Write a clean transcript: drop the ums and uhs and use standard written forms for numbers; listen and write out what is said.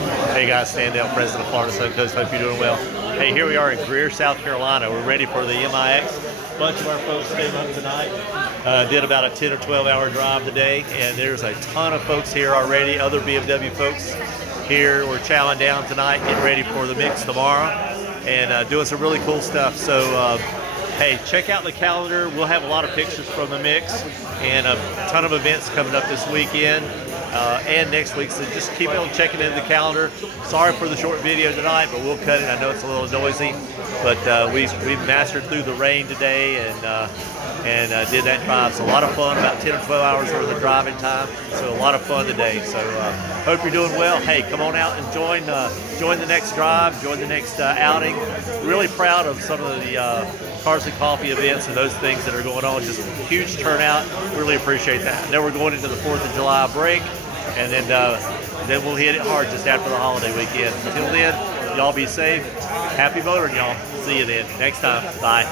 Hey guys, Stan Dale, President of Florida Sun Coast. Hope you're doing well. Hey, here we are in Greer, South Carolina. We're ready for the MIX. A bunch of our folks came up tonight. Did about a 10 or 12 hour drive today, and there's a ton of folks here already, other BMW folks here. We're chowing down tonight, getting ready for the mix tomorrow, and doing some really cool stuff. So, hey, check out the calendar. We'll have a lot of pictures from the mix and a ton of events coming up this weekend. And next week, so just keep on checking into the calendar. Sorry for the short video tonight, but we'll cut it. I know it's a little noisy, but we've mastered through the rain today and did that drive. So a lot of fun, about 10 or 12 hours worth of driving time. So a lot of fun today. So hope you're doing well. Hey, come on out and join the next drive, join the next outing. Really proud of some of the Cars and Coffee events and those things that are going on. Just huge turnout. Really appreciate that. Now we're going into the 4th of July break, and then we'll hit it hard just after the holiday weekend. Until then, y'all be safe. Happy motoring, y'all. See you then. Next time. Bye.